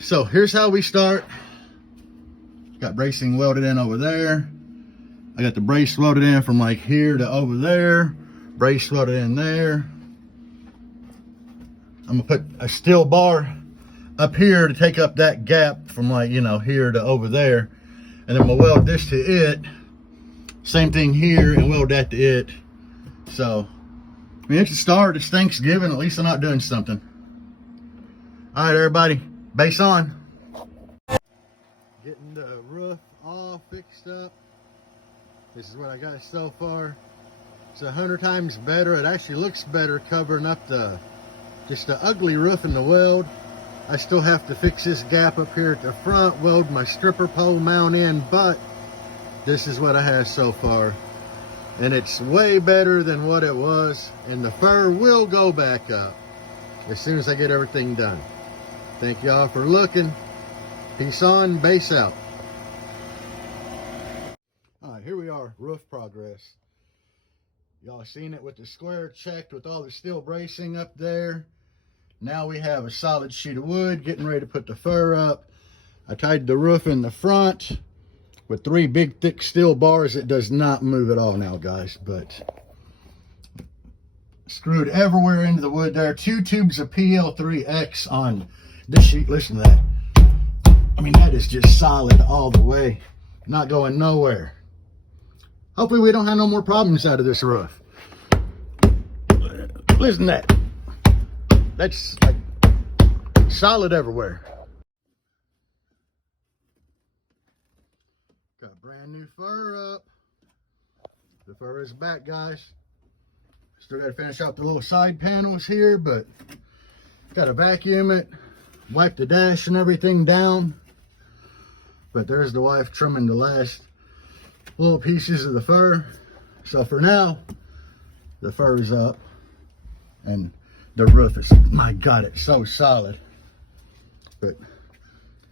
So here's how we start. Got bracing welded in over there. I got the brace welded in from like here to over there. Brace welded in there. I'm gonna put a steel bar up here to take up that gap from like, you know, here to over there. And then we'll weld this to it. Same thing here, and weld that to it. So, I mean, it's a start. It's Thanksgiving. At least I'm not doing something. All right, everybody, base on. Getting the roof all fixed up. This is what I got so far. It's 100 times better. It actually looks better covering up just the ugly roof in the weld. I still have to fix this gap up here at the front, weld my stripper pole mount in, but this is what I have so far. And it's way better than what it was. And the fur will go back up as soon as I get everything done. Thank y'all for looking. Peace on, base out. All right, here we are, roof progress. Y'all seen it with the square checked with all the steel bracing up there. Now we have a solid sheet of wood, getting ready to put the fur up. I tied the roof in the front with 3 big thick steel bars. It does not move at all now, guys, but screwed everywhere into the wood there. 2 tubes of PL3X on this sheet. Listen to that. I mean, that is just solid all the way, not going nowhere. Hopefully we don't have no more problems out of this roof. Listen to that. That's like solid everywhere. Got brand new fur up. The fur is back, guys. Still got to finish out the little side panels here, but got to vacuum it, wipe the dash and everything down. But there's the wife trimming the last little pieces of the fur. So for now, the fur is up and the roof is, my God, it's so solid. But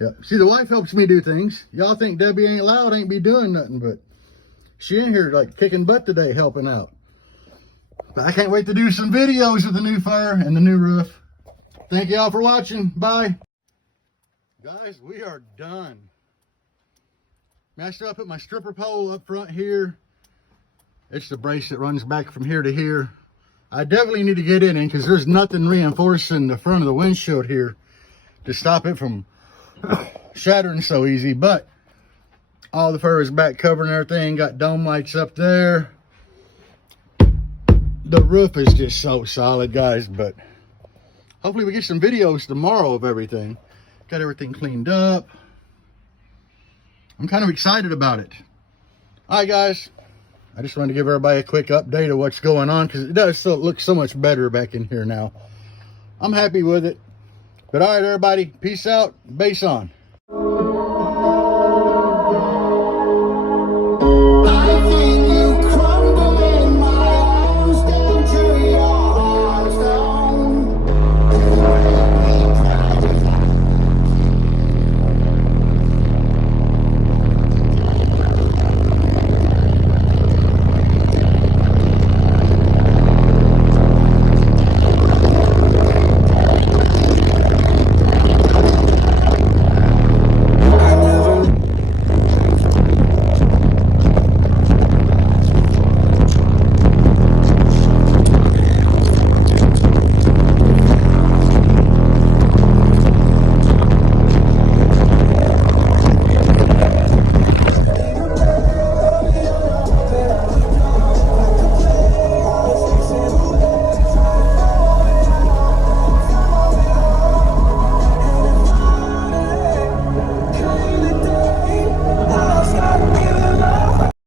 yeah, see, the wife helps me do things. Y'all think Debbie ain't loud, ain't be doing nothing, but she in here like kicking butt today, helping out. But I can't wait to do some videos of the new fur and the new roof. Thank y'all for watching. Bye. Guys, we are done. I still put my stripper pole up front here. It's the brace that runs back from here to here. I definitely need to get it in because there's nothing reinforcing the front of the windshield here to stop it from shattering so easy. But all the fur is back covering everything. Got dome lights up there. The roof is just so solid, guys. But hopefully we get some videos tomorrow of everything. Got everything cleaned up. I'm kind of excited about it. All right, guys. I just wanted to give everybody a quick update of what's going on because it does look so much better back in here now. I'm happy with it. But all right, everybody. Peace out. Base on.